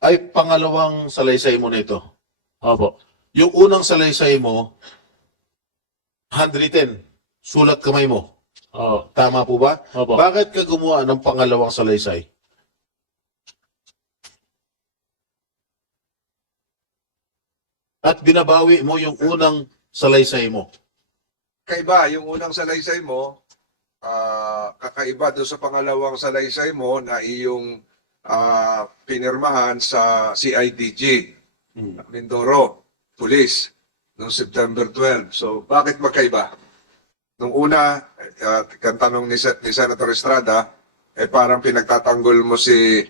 ay pangalawang salaysay mo na ito. Opo. Yung unang salaysay mo, handwritten, sulat kamay mo. Oo. Tama po ba? Opo. Bakit ka gumawa ng pangalawang salaysay? At binabawi mo yung unang salaysay mo. Kaiba, yung unang salaysay mo, kakaiba doon sa pangalawang salaysay mo na iyong pinirmahan sa CIDG, Mindoro, Police, noong September 12. So, bakit magkaiba? Nung una, kang tanong ni Senator Estrada, parang pinagtatanggol mo si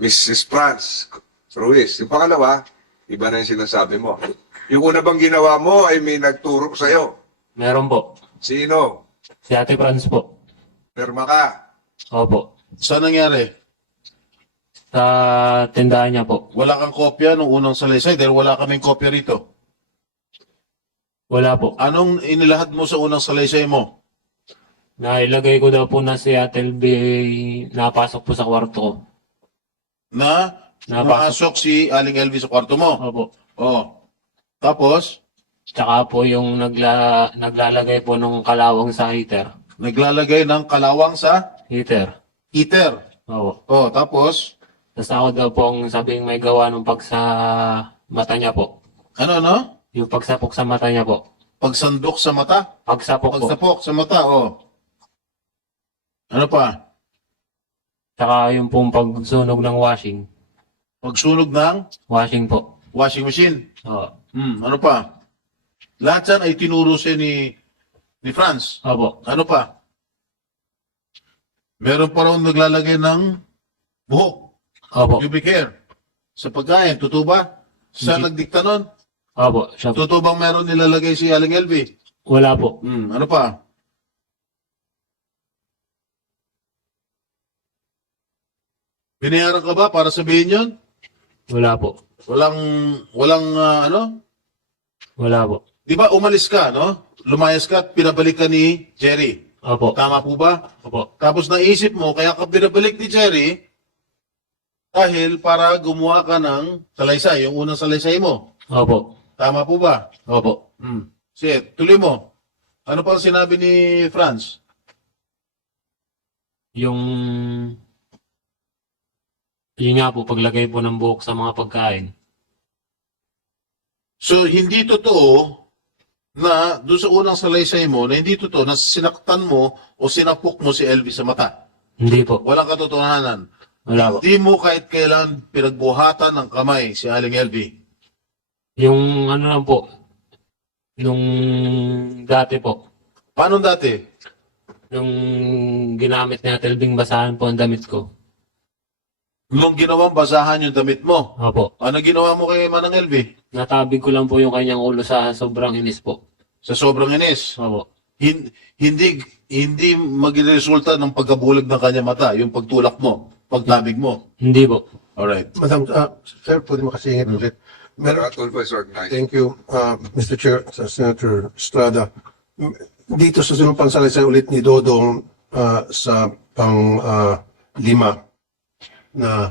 Mrs. Franz Ruiz. Yung pangalawa, iba na yung sinasabi mo. Yung una bang ginawa mo ay may nagturo sa'yo. Meron po. Sino? Si Ate Franz po. Perma ka. Opo. Saan nangyari? Sa tindahan niya po. Wala kang kopya ng unang salaysay dahil wala kaming kopya rito. Wala po. Anong inilahad mo sa unang salaysay mo? Nailagay ko daw po na si Ate LB napasok po sa kwarto ko. Na napasok si Aling LV sa kwarto mo. Opo. Oh. Tapos, Tsaka po yung naglalagay po ng kalawang sa heater. naglalagay ng kalawang sa Heater. heater. Opo. Oh, tapos, Tapos ako daw po ang sabing may gawa nung pag sa mata niya po. Ano? Yung pagsapok sa mata niya po. Pagsandok sa mata? Pagsapok po. Pagsapok sa mata, oh. Ano pa? Tsaka yung pong pagsunog ng washing. Pagsunog ng Washing po. washing machine. Oo. Ano pa? Lahat yan ay tinuro siya ni Franz. Opo. Ano pa? Meron pa raw naglalagay ng buhok, Opo. pubic hair, sa pagkain. Totoo ba? Siya Hindi. nagdikta nun? Opo. Siya po. Totoo bang meron nilalagay si Aling LV? Wala po. Ano pa? Binayaran ka ba para sabihin yun? Wala po. Walang ano? Wala po. Di ba umalis ka, no? Lumayas ka at pinabalik ka ni Jerry. Opo. Tama po ba? Opo. Tapos naisip mo, kaya ka pinabalik ni Jerry dahil para gumawa ka ng salaysay, yung unang salaysay mo. Opo. Tama po ba? Opo. Sige, tuloy mo. Ano pa ang sinabi ni Franz? Yun nga po, paglagay po ng buhok sa mga pagkain. So, hindi totoo na doon sa unang salaysay mo, na hindi totoo na sinaktan mo o sinapok mo si Elvis sa mata. Hindi po. Walang katotohanan. Wala po. Hindi mo kahit kailan pinagbuhatan ng kamay si Aling Elvi. Yung ano lang po, nung dati po, Paano dati? nung ginamit niya telbing basahan po ang damit ko. Nung ginawang basahan yung damit mo, Opo. ano ginawa mo kay Manang Elvi? Natabig ko lang po yung kanyang ulo sa sobrang inis po. Sa sobrang inis. Opo. Hindi magresulta ng pagkabulag ng kanya mata, yung pagtulak mo, pagtabig mo. Hindi po. Alright. Madam, sir, pwede makasingit ulit. Meron, Tulfo is organized. thank you, Mr. Chair, sa Senator Estrada. Dito sa sinumpang salaysay ulit ni Dodong sa lima na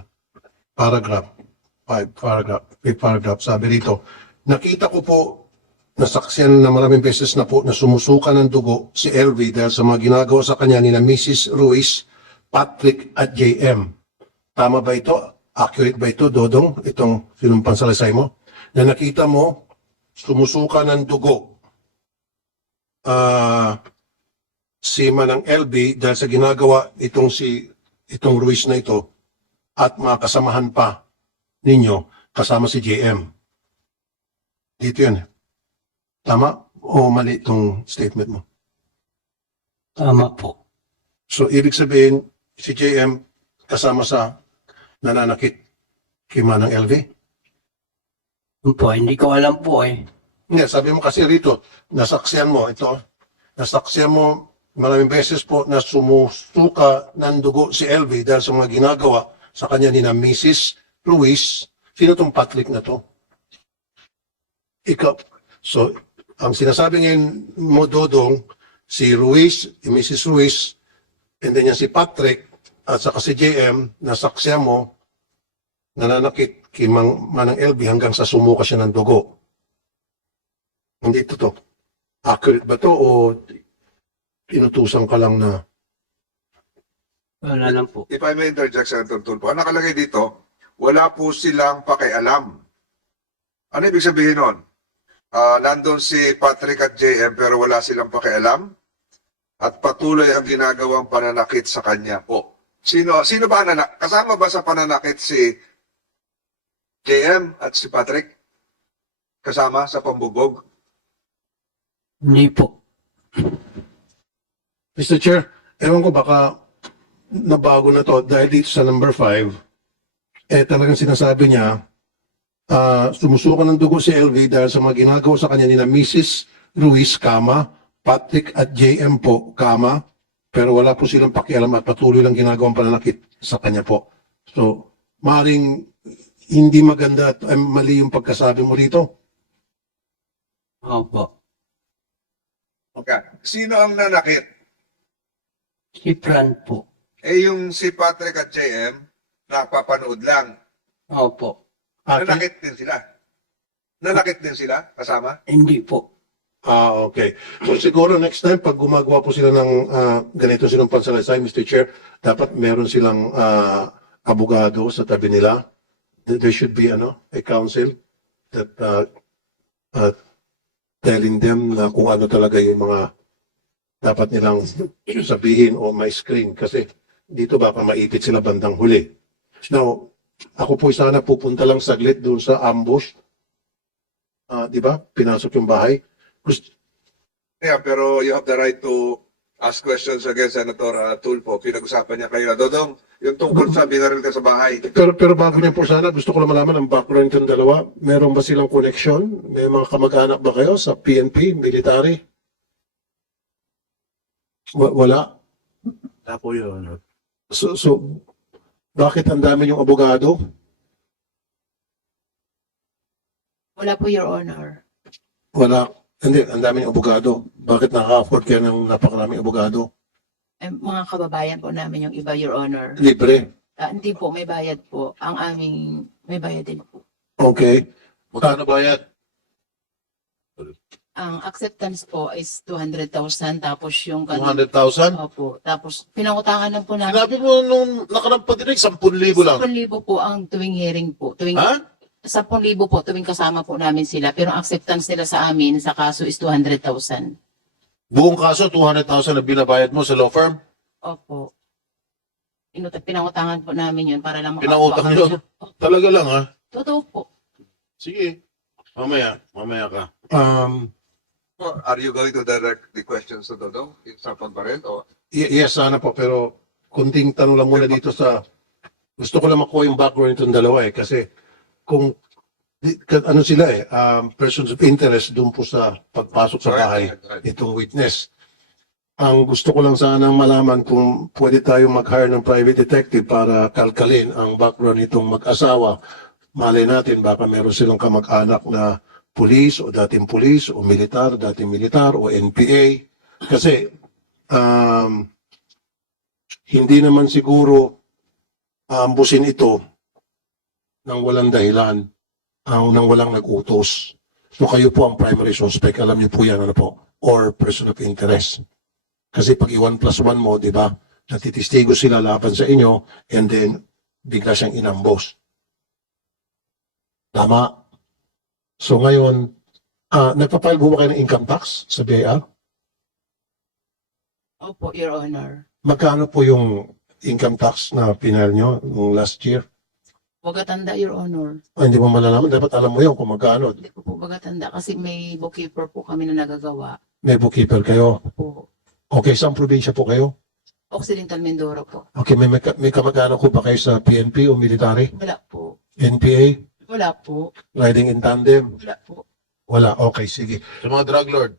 fifth paragraph, sabi rito, nakita ko po, nasaksiyan na maraming beses na po na sumusuka ng dugo si LV dahil sa mga ginagawa sa kanya ni na Mrs. Ruiz, Patrick at JM. Tama ba ito? Accurate ba ito, Dodong? Itong sinumpang salaysay mo? Na nakita mo, sumusuka ng dugo si Manang LB dahil sa ginagawa itong Ruiz na ito at mga kasamahan pa ninyo kasama si JM. Dito yan. Tama o mali itong statement mo? Tama po. So, ibig sabihin, si JM kasama sa nananakit kay Manang LV? Po, hindi ko alam po eh. Hindi, sabi mo kasi rito, nasaksiyan mo maraming beses po na sumusuka ng dugo si LV dahil sa mga ginagawa sa kanya ni na Mrs. Ruiz. Sino tong Patrick na to? Ikaw. So, ang sinasabi ngayon mo, Dodong, si Ruiz, Mrs. Ruiz, and then yan si Patrick, at saka si JM, nasaksiyan mo, nananakit kay Manang LV hanggang sa sumuka siya ng dugo. Hindi to. Accurate ba to o inutusan ka lang na? Wala lang po. If I may interject, Senator Tulfo, ang nakalagay dito, wala po silang pakialam. Ano ibig sabihin nun? Nandun si Patrick at JM pero wala silang pakialam at patuloy ang ginagawang pananakit sa kanya po. Sino ba kasama ba sa pananakit si JM at si Patrick? Kasama sa pambubog? Hindi po. Mr. Chair, ewan ko baka nabago na to dahil dito sa number 5, talagang sinasabi niya, sumusuka ng dugo si LV dahil sa mga ginagawa sa kanya ni na Mrs. Ruiz, Patrick at JM po, pero wala po silang pakialam at patuloy lang ginagawang pananakit sa kanya po. So, maring hindi maganda at mali yung pagkasabi mo rito. Opo. Okay. Sino ang nanakit? Si Fran po. Yung si Patrick at JM, napapanood lang. Opo. Nanakit din sila. Nanakit din sila kasama? Hindi po. Okay. So siguro next time, pag gumagawa po sila ng ganito silang pansalaysay, Mr. Chair, dapat meron silang abogado sa tabi nila. There should be a counsel that telling them na kung ano talaga yung mga dapat nilang sabihin o may screen kasi dito baka maipit sila bandang huli. Now, ako po sana pupunta lang saglit doon sa ambush. Di ba? Pinasok yung bahay. Yeah, pero you have the right to ask questions again, Senator Tulfo. Pinag-usapan niya kayo. Dodong, yung tungkol sa binaril ka sa bahay. Pero bago niya po sana, gusto ko lang malaman ang background ng dalawa. Meron ba silang connection? May mga kamag-anak ba kayo sa PNP, military? Wala. Wala po yun. So, bakit ang dami yung abogado? Wala po, Your Honor. Wala. Hindi, ang daming abogado. Bakit nakaka-afford kayo ng napakaraming abogado? Mga kababayan po namin yung iba, Your Honor. Libre. Hindi po, may bayad po. Ang aming, may bayad din po. Okay. Magkano bayad? Ang acceptance po is 200,000 tapos yung 200,000? Opo. Tapos pinangutangan lang po namin. Sinabi mo nung nakarang padinig, 10,000 lang. 10,000 po ang tuwing hearing po. Ha? 10,000 po tuwing kasama po namin sila. Pero ang acceptance nila sa amin sa kaso is 200,000. Buong kaso, 200,000 na binabayad mo sa law firm? Opo. Pinangutangan po namin yun para lang Pinautang makakuha nyo? Talaga lang, ha? Totoo po. Sige. Mamaya ka. Are you going to direct the questions to Dodong? Sapon pa rin? O? Yes, sana po. Pero kunting tanong lang muna dito sa... Gusto ko lang makuha yung background itong dalawa eh. Kasi kung... Ano sila eh, persons of interest doon po sa pagpasok sa bahay itong witness. Ang gusto ko lang sanang malaman kung pwede tayong mag-hire ng private detective para kalkalin ang background nitong mag-asawa. Malay natin baka meron silang kamag-anak na pulis o dating pulis o militar, dating militar o NPA. Kasi hindi naman siguro ambusin ito ng walang dahilan, nang walang nag-utos. So kayo po ang primary suspect, alam niyo po yan, ano po, or person of interest. Kasi pag i-1+1 mo, di ba, natitistigo sila laban sa inyo, and then bigla siyang inambos. Tama. So ngayon, nagpa-file po ba kayo ng income tax sa BIR? Opo, Your Honor. Magkano po yung income tax na pinal nyo nung last year? Wagatanda, Your Honor. Hindi mo malalaman, dapat alam mo yun kung magkano. Hindi ko po wagatanda kasi may bookkeeper po kami na nagagawa. May bookkeeper kayo. Po. Okay, saan probinsya po kayo? Occidental Mindoro po. Okay, may kamag-anak ko ba kayo sa PNP o military? Wala po. NPA? Wala po. Riding in tandem? Wala po. Wala, okay, sige. Sa mga drug lord.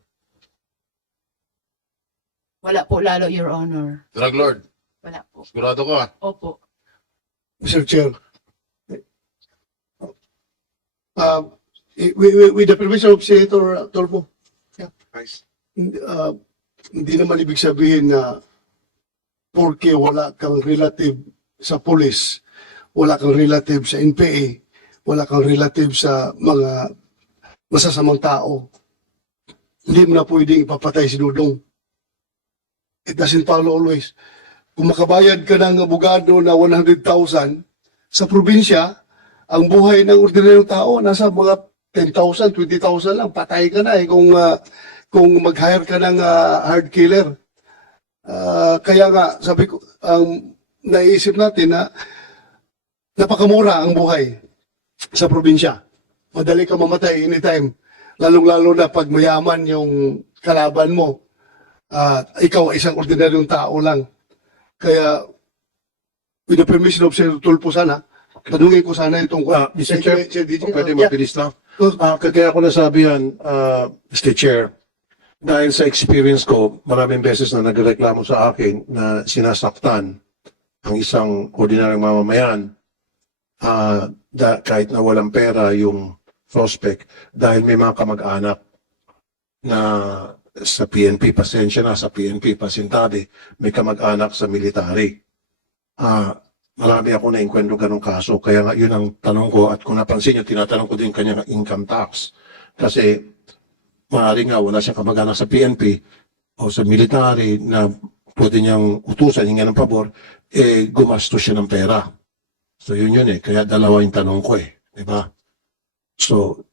Wala po lalo, Your Honor. Drug lord. Wala po. Sigurado ka. Opo. Mr. Chair, with the permission of Senator Torbo, Nice. hindi naman ibig sabihin na porque wala kang relative sa police, wala kang relative sa NPA, wala kang relative sa mga masasamang tao, hindi mo na pwedeng ipapatay si Dudong. It doesn't follow always. Kung makabayad ka ng abogado na 100,000 sa probinsya, ang buhay ng ordinaryong tao nasa mga 10,000, 20,000 lang, patay ka na eh kung mag-hire ka ng hard killer. Kaya nga, sabi ko, naisip natin na napakamura ang buhay sa probinsya. Madali ka mamatay anytime. Lalong-lalo na pag mayaman yung kalaban mo. Ikaw ay isang ordinaryong tao lang. Kaya, with the permission of Senator Tulfo sana, tanungin ko sana itong... Mr. Chair, pwede mabilis lang. Kaya ko nasabi yan, Mr. Chair, dahil sa experience ko, maraming beses na nagreklamo sa akin na sinasaktan ang isang ordinaryong mamamayan kahit na walang pera yung suspect dahil may mga kamag-anak na sa PNP, pasensya na sa PNP, pasintabi, may kamag-anak sa military. Marami ako na-enkwentro ganong kaso, kaya nga yun ang tanong ko at kung napansin nyo, tinatanong ko din kanya income tax. Kasi maaaring nga wala siyang kamag-anak sa PNP o sa military na pwede niyang utusan, hinggan ng pabor, gumastos siya ng pera. So yun eh, kaya dalawa yung tanong ko eh, di ba? So,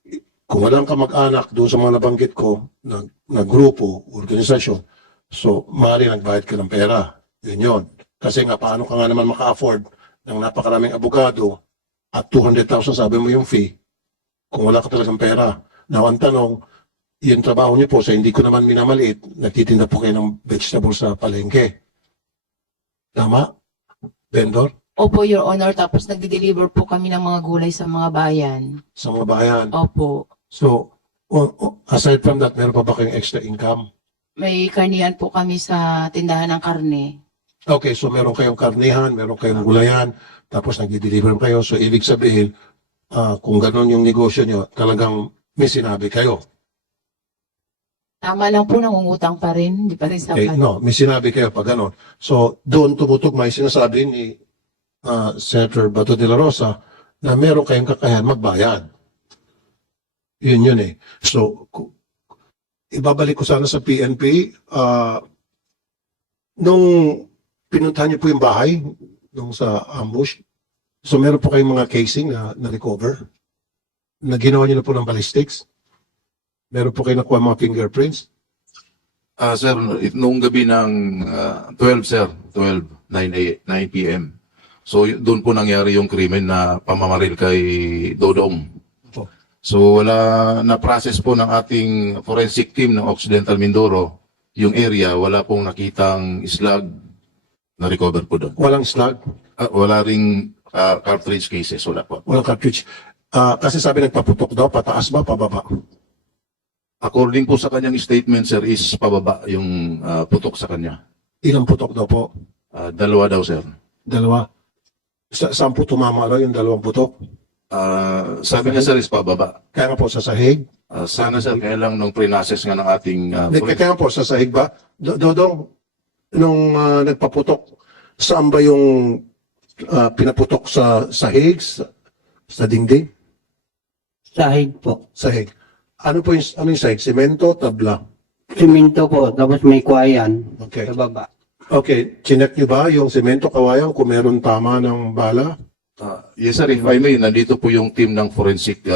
kung walang kamag-anak doon sa mga nabanggit ko na grupo, organisasyon, so maaari nagbayad ka ng pera. Yun yun. Kasi nga, paano ka nga naman maka-afford ng napakaraming abogado at 200,000 sabi mo yung fee kung wala ka talagang pera. Now, ang tanong, yung trabaho niyo po, sa hindi ko naman minamaliit, nagtitinda po kayo ng vegetables sa palengke. Tama? Vendor? Opo, Your Honor. Tapos nagde-deliver po kami ng mga gulay sa mga bayan. Sa mga bayan. Opo. So, aside from that, meron pa ba kayong extra income? May karnihan po kami sa tindahan ng karne. Okay, so meron kayong karnihan, meron kayong gulayan, tapos nag-deliver kayo. So, ibig sabihin, kung gano'n yung negosyo nyo, talagang may sinabi kayo. Tama lang po, nangungutang pa rin. Hindi pa rin Okay, sapat. no, may sinabi kayo pag gano'n. So, doon tumutugma yung sinasabi ni Senator Bato de la Rosa na meron kayong kakayahan magbayad. Yun eh. So, ibabalik ko sana sa PNP, nung pinuntahan niyo po yung bahay, nung sa ambush, so meron po kayong mga casing na recover, na ginawa niyo na po ng ballistics, meron po kayo nakuha mga fingerprints. Sir, noong gabi ng 12, sir, 9 p.m. So, doon po nangyari yung krimen na pamamaril kay Dodong. Opo. So, na-process po ng ating forensic team ng Occidental Mindoro, yung area, wala pong nakitang slag na recover po doon. Walang slug, Wala ring cartridge cases, wala po. walang cartridge. Kasi sabi nagpaputok daw, pataas ba, pababa? According po sa kanyang statement, sir, is pababa yung putok sa kanya. Ilang putok daw po? Dalawa daw, sir. Dalawa. Saan po tumama daw yung dalawang putok? Sabi niya, sir, is pababa. Kaya nga po sa sahig? Sana, sir, kaya lang nung pre-process nga ng ating Kaya nga po sa sahig ba? Dodong, nung nagpaputok, saan ba yung pinaputok sa sahig, sa dingding? Sahig po. Sahig. Ano yung sahig? Semento, tabla? Siminto po, tapos may kwayan Okay. sa baba. Okay, chinek niyo ba yung semento kawayan kung meron tama ng bala? Yes, sir, if I may, nandito po yung team ng forensic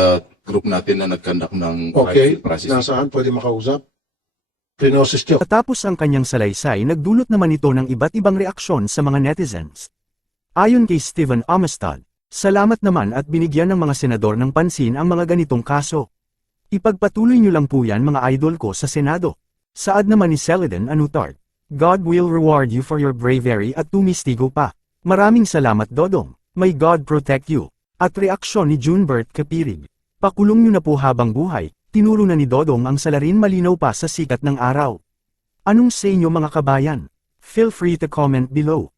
group natin na nag-conduct ng Okay, processing. nasaan? Pwede makausap? Prinosis niyo. Matapos ang kanyang salaysay, nagdulot naman ito ng iba't ibang reaksyon sa mga netizens. Ayon kay Stephen Amistad, salamat naman at binigyan ng mga senador ng pansin ang mga ganitong kaso. Ipagpatuloy niyo lang po yan mga idol ko sa Senado. Saad naman ni Celadon Anutard, God will reward you for your bravery at tumistigo pa. Maraming salamat Dodong. May God protect you. At reaksyon ni Junebert Kapirig. Pakulong niyo na po habang buhay, tinuro na ni Dodong ang salarin malinaw pa sa sikat ng araw. Anong sa inyo mga kabayan? Feel free to comment below.